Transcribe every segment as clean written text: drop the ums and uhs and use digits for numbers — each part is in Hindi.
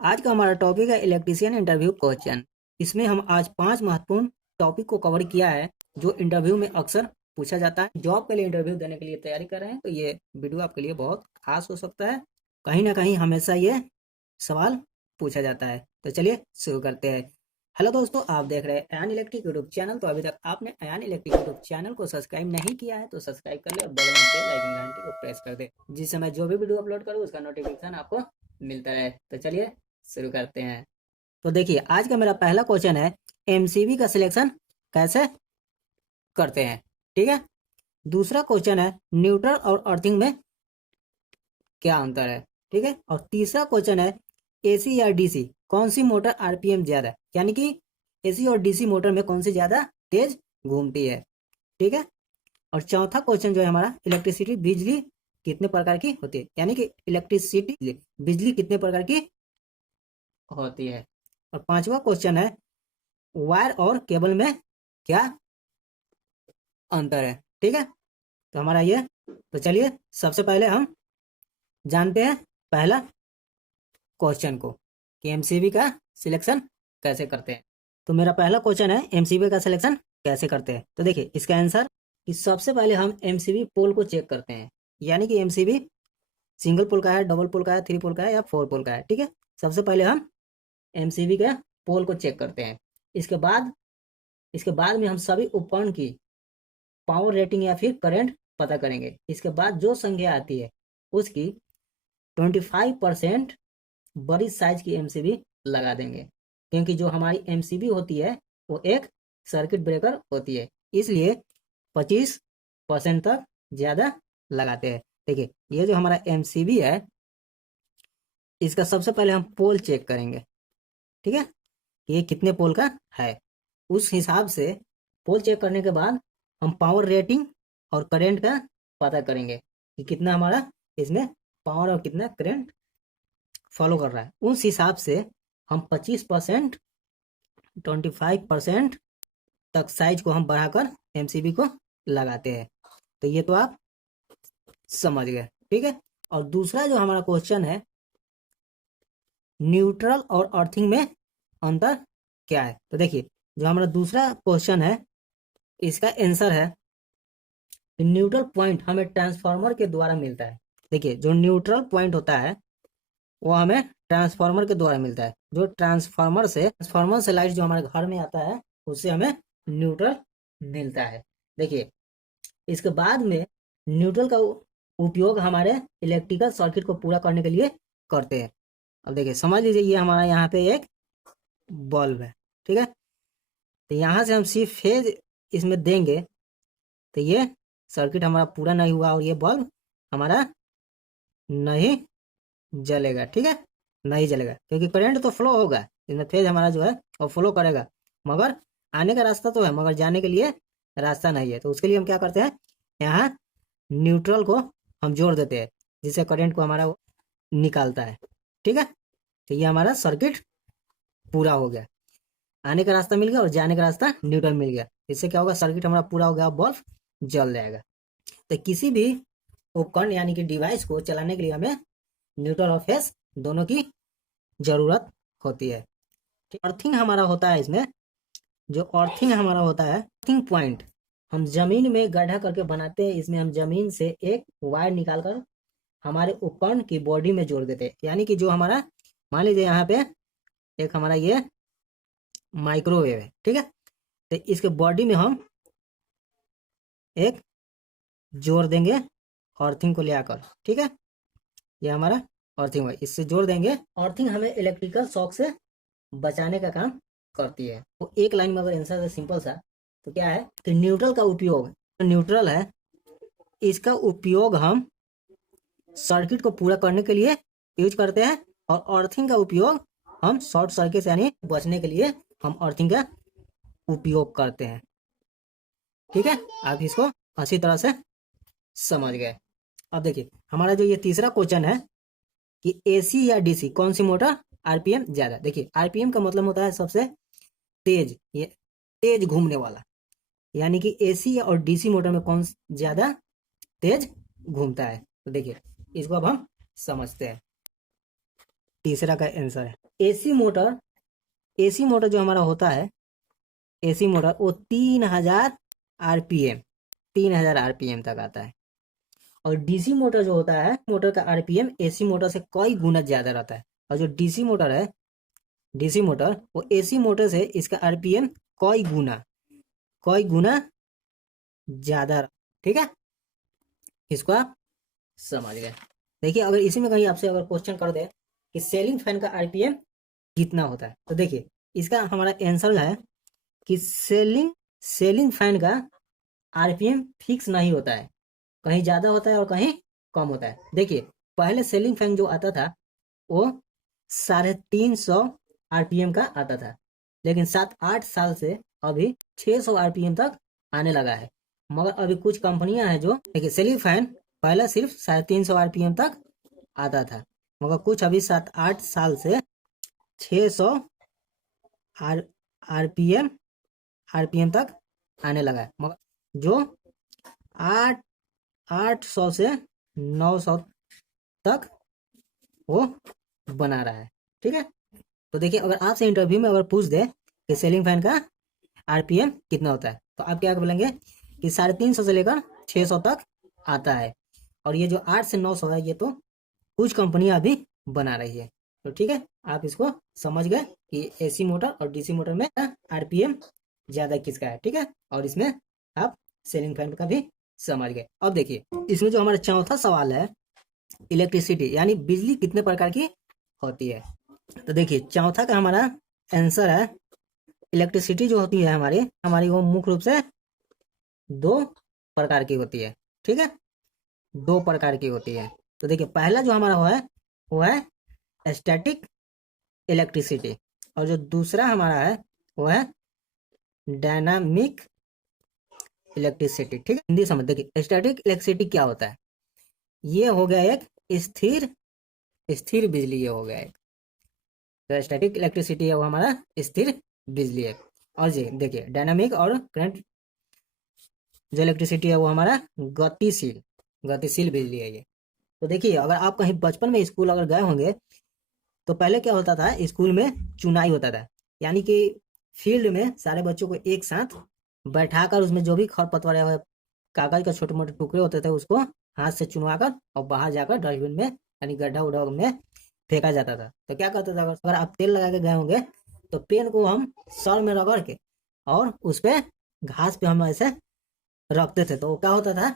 आज का हमारा टॉपिक है इलेक्ट्रीशियन इंटरव्यू क्वेश्चन। इसमें हम आज 5 महत्वपूर्ण टॉपिक को कवर किया है जो इंटरव्यू में अक्सर पूछा जाता है। जॉब के लिए इंटरव्यू देने के लिए तैयारी कर रहे हैं तो ये वीडियो आपके लिए बहुत खास हो सकता है। कहीं ना कहीं हमेशा ये सवाल पूछा जाता है। तो चलिए शुरू करते हैं। हेलो दोस्तों, आप देख रहे हैं अयान इलेक्ट्रिक यूट्यूब चैनल। तो अभी तक आपने अयान इलेक्ट्रिक यूट्यूब चैनल को सब्सक्राइब नहीं किया है तो सब्सक्राइब कर ले और बेल आइकन घंटी को प्रेस कर दे, जिससे मैं जो भी वीडियो अपलोड करूँ उसका नोटिफिकेशन आपको मिलता रहे। तो चलिए शुरू करते हैं। तो देखिए, आज का मेरा पहला क्वेश्चन है एमसीबी का सिलेक्शन कैसे करते हैं। ठीक है। दूसरा क्वेश्चन है न्यूट्रल और अर्थिंग में क्या अंतर है। ठीक है। और तीसरा क्वेश्चन है एसी या डीसी कौन सी मोटर आरपीएम ज्यादा है, यानी कि एसी और डीसी मोटर में कौन सी ज्यादा तेज घूमती है। ठीक है। और चौथा क्वेश्चन जो है हमारा इलेक्ट्रिसिटी बिजली कितने प्रकार की होती है, यानी कि इलेक्ट्रिसिटी बिजली कितने प्रकार की होती है। और पांचवा क्वेश्चन है वायर और केबल में क्या अंतर है। ठीक है। तो हमारा ये, तो चलिए सबसे पहले हम जानते हैं पहला क्वेश्चन को कि एमसीबी का सिलेक्शन कैसे करते हैं। तो मेरा पहला क्वेश्चन है एमसीबी का सिलेक्शन कैसे करते हैं। तो देखिए इसका आंसर कि सबसे पहले हम एमसीबी पोल को चेक करते हैं, यानी कि एमसीबी सिंगल पोल का है, डबल पोल का है, 3 पोल का है या 4 पोल का है। ठीक है। सबसे पहले हम एमसीबी के पोल को चेक करते हैं। इसके बाद में हम सभी उपकरण की पावर रेटिंग या फिर करंट पता करेंगे। इसके बाद जो संख्या आती है उसकी 25% बड़ी साइज की एमसीबी लगा देंगे, क्योंकि जो हमारी एमसीबी होती है वो एक सर्किट ब्रेकर होती है, इसलिए 25% तक ज़्यादा लगाते हैं। देखिए ये जो हमारा एमसीबी है इसका सबसे पहले हम पोल चेक करेंगे। ठीक है। ये कितने पोल का है, उस हिसाब से पोल चेक करने के बाद हम पावर रेटिंग और करंट का पता करेंगे कि कितना हमारा इसमें पावर और कितना करंट फॉलो कर रहा है। उस हिसाब से हम 25%, 25% तक साइज को हम बढ़ाकर एमसीबी को लगाते हैं। तो ये तो आप समझ गए। ठीक है। और दूसरा जो हमारा क्वेश्चन है न्यूट्रल और अर्थिंग में अंतर क्या है। तो देखिए जो हमारा दूसरा क्वेश्चन है इसका आंसर है न्यूट्रल पॉइंट हमें ट्रांसफार्मर के द्वारा मिलता है। देखिए जो न्यूट्रल पॉइंट होता है वो हमें ट्रांसफार्मर के द्वारा मिलता है। जो ट्रांसफार्मर से लाइट जो हमारे घर में आता है उससे हमें न्यूट्रल मिलता है। देखिए इसके बाद में न्यूट्रल का उपयोग हमारे इलेक्ट्रिकल सर्किट को पूरा करने के लिए करते हैं। अब देखिए समझ लीजिए ये हमारा यहाँ पे एक बल्ब है। ठीक है। तो यहाँ से हम सिर्फ फेज इसमें देंगे तो ये सर्किट हमारा पूरा नहीं हुआ और ये बल्ब हमारा नहीं जलेगा। ठीक है। नहीं जलेगा क्योंकि करंट तो फ्लो होगा इसमें, फेज हमारा जो है वो फ्लो करेगा, मगर आने का रास्ता तो है मगर जाने के लिए रास्ता नहीं है। तो उसके लिए हम क्या करते हैं, यहाँ न्यूट्रल को हम जोड़ देते हैं जिससे करंट को हमारा निकालता है। ठीक है। तो ये हमारा सर्किट पूरा हो गया, आने का रास्ता मिल गया और जाने का रास्ता न्यूट्रल मिल गया। इससे क्या होगा, सर्किट हमारा पूरा हो गया, बल्ब जल जाएगा। तो किसी भी उपकरण यानी कि डिवाइस को चलाने के लिए हमें न्यूट्रल और फेज दोनों की जरूरत होती है। अर्थिंग हमारा होता है इसमें, जो अर्थिंग हमारा होता है अर्थिंग पॉइंट हम जमीन में गड्ढा करके बनाते हैं। इसमें हम जमीन से एक वायर निकालकर हमारे उपकरण की बॉडी में जोड़ देते हैं, यानी कि जो हमारा मान लीजिए यहाँ पे एक हमारा ये माइक्रोवेव है। ठीक है। तो इसके बॉडी में हम एक जोड़ देंगे अर्थिंग को ले आकर। ठीक है। ये हमारा अर्थिंग है, इससे जोड़ देंगे। अर्थिंग हमें इलेक्ट्रिकल शॉक से बचाने का काम करती है। तो एक लाइन में अगर आंसर है सिंपल सा, तो क्या है कि न्यूट्रल का उपयोग, न्यूट्रल है इसका उपयोग हम सर्किट को पूरा करने के लिए यूज करते हैं, और अर्थिंग का उपयोग हम शॉर्ट सर्किट यानी बचने के लिए हम अर्थिंग का उपयोग करते हैं। ठीक है। आप इसको अच्छी तरह से समझ गए। अब देखिए हमारा जो ये तीसरा क्वेश्चन है कि एसी या डीसी कौन सी मोटर आरपीएम ज्यादा। देखिए आरपीएम का मतलब होता है सबसे तेज, ये तेज घूमने वाला, यानी कि एसी और डीसी मोटर में कौन ज्यादा तेज घूमता है। तो देखिए इसको अब हम समझते हैं। तीसरा का आंसर है। एसी मोटर जो हमारा होता है, एसी मोटर वो 3000 आरपीएम 3000 आरपीएम तक आता है। और डीसी मोटर जो होता है, मोटर का आरपीएम एसी मोटर से कई गुना ज्यादा रहता है। और जो डीसी मोटर है, डीसी मोटर वो एसी मोटर से इसका आरपीएम कई गुना ज्यादा। ठीक है, इसको आप समझ गए। देखिए, अगर इसी में कहीं आपसे अगर क्वेश्चन कर दे कि सेलिंग फैन का आरपीएम कितना होता है, तो देखिए इसका हमारा आंसर है कि सेलिंग फैन का आरपीएम फिक्स नहीं होता है, कहीं ज्यादा होता है और कहीं कम होता है। देखिए, पहले सेलिंग फैन जो आता था वो 350 आरपीएम का आता था, लेकिन 7-8 साल से अभी 600 आरपीएम तक आने लगा है। मगर अभी कुछ कंपनियां हैं जो, देखिए सेलिंग फैन पहले सिर्फ 350 आरपीएम तक आता था, मगर कुछ अभी 7-8 साल से 600 आरपीएम तक आने लगा है, मगर जो 800 से 900 तक वो बना रहा है। ठीक है, तो देखिए अगर आपसे इंटरव्यू में अगर पूछ दे कि सेलिंग फैन का आरपीएम कितना होता है, तो आप क्या बोलेंगे कि 350 से लेकर 600 तक आता है। और ये जो 8 से 900 है, ये तो कुछ कंपनियां अभी बना रही है। तो ठीक है, आप इसको समझ गए कि एसी मोटर और डीसी मोटर में आरपीएम ज्यादा किसका है। ठीक है, और इसमें आप सेलिंग फैन का भी समझ गए। अब देखिए, इसमें जो हमारा चौथा सवाल है, इलेक्ट्रिसिटी यानी बिजली कितने प्रकार की होती है। तो देखिए, चौथा का हमारा आंसर है, इलेक्ट्रिसिटी जो होती है हमारी वो मुख्य रूप से 2 प्रकार की होती है। ठीक है, 2 प्रकार की होती है। तो देखिए, पहला जो हमारा वो है स्टैटिक इलेक्ट्रिसिटी, और जो दूसरा हमारा है वो है डायनामिक इलेक्ट्रिसिटी। ठीक है, हिंदी समझ। देखिए, स्टैटिक इलेक्ट्रिसिटी क्या होता है, ये हो गया एक स्थिर बिजली, ये हो गया एक। तो स्टैटिक इलेक्ट्रिसिटी है वो हमारा स्थिर बिजली है। और जी देखिए, डायनामिक और करंट जो इलेक्ट्रिसिटी है वो हमारा गतिशील बिजली है ये। तो देखिए, अगर आप कहीं बचपन में स्कूल अगर गए होंगे, तो पहले क्या होता था, स्कूल में चुनाई होता था, यानी कि फील्ड में सारे बच्चों को एक साथ बैठाकर उसमें जो भी खरपतवार या कागज का छोटे मोटे टुकड़े होते थे उसको हाथ से चुनवाकर और बाहर जाकर डस्टबिन में यानी गड्ढा उड्ढा में फेंका जाता था। तो क्या करते थे, अगर आप तेल लगा के गए होंगे, तो पेन को हम सर में रगड़ के और उस पर घास पे हम ऐसे रखते थे। तो क्या होता था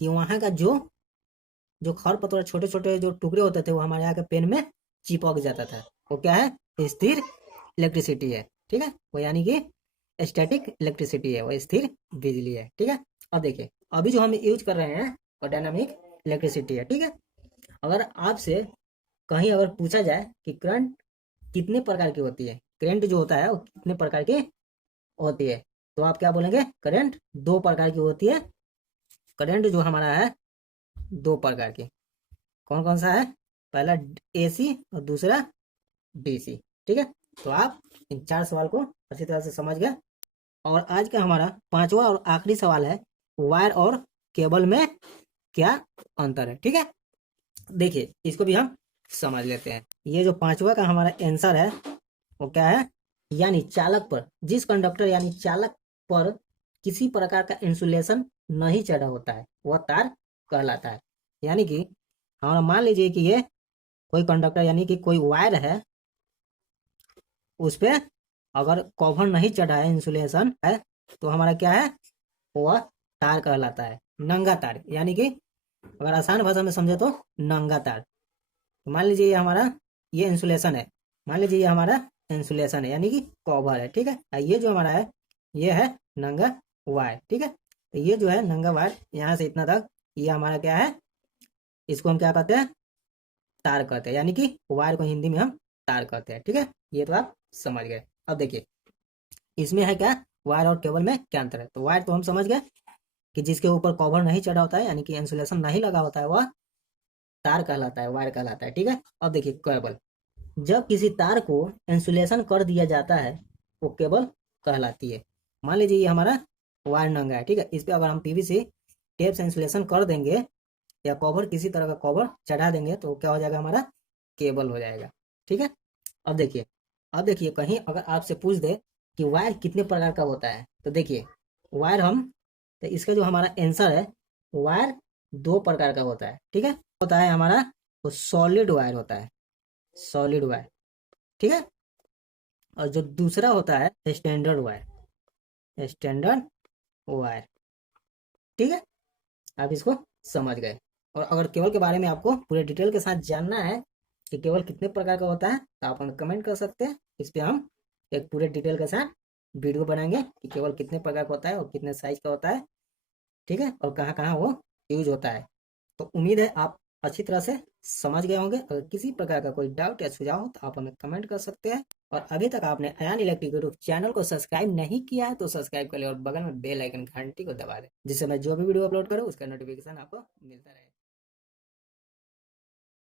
कि वहाँ का जो खरपतवार छोटे छोटे जो टुकड़े होते थे वो हमारे यहाँ के पेन में चिपक जाता था। वो क्या है, स्थिर इलेक्ट्रिसिटी है। ठीक है, वो यानी कि स्टैटिक इलेक्ट्रिसिटी है, वो स्थिर बिजली है। ठीक है, अब देखिए, अभी जो हम यूज कर रहे हैं वो डायनामिक इलेक्ट्रिसिटी है। ठीक है, अगर आपसे कहीं अगर पूछा जाए कि करंट कितने प्रकार की होती है, करंट जो होता है वो कितने प्रकार की होती है, तो आप क्या बोलेंगे, करंट 2 प्रकार की होती है। करंट जो हमारा है 2 प्रकार की, कौन कौन सा है, पहला एसी और दूसरा डीसी। ठीक है, तो आप इन 4 सवाल को अच्छी तरह से समझ गए। और आज का हमारा 5वां और आखिरी सवाल है, वायर और केबल में क्या अंतर है। ठीक है, देखिए इसको भी हम समझ लेते हैं। ये जो 5वां का हमारा आंसर है वो क्या है, यानी चालक पर, जिस कंडक्टर यानी चालक पर किसी प्रकार का इंसुलेशन नहीं चढ़ा होता है वह तार कहलाता है। यानी कि हमारा मान लीजिए कि ये कोई कंडक्टर यानी कि कोई वायर है, उस पर अगर कवर नहीं चढ़ा है, इंसुलेशन है, तो हमारा क्या है, वह तार कहलाता है, नंगा तार। यानी कि अगर आसान भाषा में समझे तो नंगा तार। तो मान लीजिए ये हमारा ये इंसुलेशन है, मान लीजिए ये हमारा इंसुलेशन है यानी कि कवर है। ठीक है, ये जो हमारा है ये है नंगा वायर। ठीक है, तो ये जो है नंगा वायर, यहाँ से इतना तक ये हमारा क्या है, इसको हम क्या कहते हैं, तार कहते हैं, यानी कि वायर को हिंदी में हम तार कहते हैं। ठीक है, ये तो आप समझ गए। अब देखिए, इसमें है क्या, वायर और केबल में क्या अंतर है। तो वायर तो हम समझ गए कि जिसके ऊपर कवर नहीं चढ़ा होता है यानी कि इंसुलेशन नहीं लगा होता है वह तार कहलाता है, वायर कहलाता है। ठीक है, अब देखिए केबल, जब किसी तार को इंसुलेशन कर दिया जाता है वो केबल कहलाती है। मान लीजिए ये हमारा वायर नंगा है, ठीक है, इस पर अगर हम पीवीसी टेप से इंसुलेशन कर देंगे या कवर किसी तरह का कवर चढ़ा देंगे तो क्या हो जाएगा, हमारा केबल हो जाएगा। ठीक है, अब देखिए कहीं अगर आपसे पूछ दे कि वायर कितने प्रकार का होता है, तो देखिए वायर तो इसका जो हमारा आंसर है, वायर दो प्रकार का होता है। ठीक है, होता है हमारा तो सॉलिड वायर होता है, सॉलिड वायर। ठीक है, और जो दूसरा होता है स्टैंडर्ड वायर, स्टैंडर्ड वायर। ठीक है, आप इसको समझ गए। और अगर केबल के बारे में आपको पूरे डिटेल के साथ जानना है कि केबल कितने प्रकार का होता है, तो आप हमें कमेंट कर सकते हैं। इस पे हम एक पूरे डिटेल के साथ वीडियो बनाएंगे कि केबल कितने प्रकार का होता है और कितने साइज का होता है। ठीक है, और कहाँ कहाँ वो यूज होता है। तो उम्मीद है आप अच्छी तरह से समझ गए होंगे। अगर किसी प्रकार का कोई डाउट या सुझाव हो तो आप हमें कमेंट कर सकते हैं। और अभी तक आपने अयान इलेक्ट्रिक यूट्यूब चैनल को सब्सक्राइब नहीं किया है तो सब्सक्राइब कर ले और बगल में बेल आइकन घंटी को दबा दें, जिससे मैं जो भी वीडियो अपलोड करूँ उसका नोटिफिकेशन आपको मिलता रहे।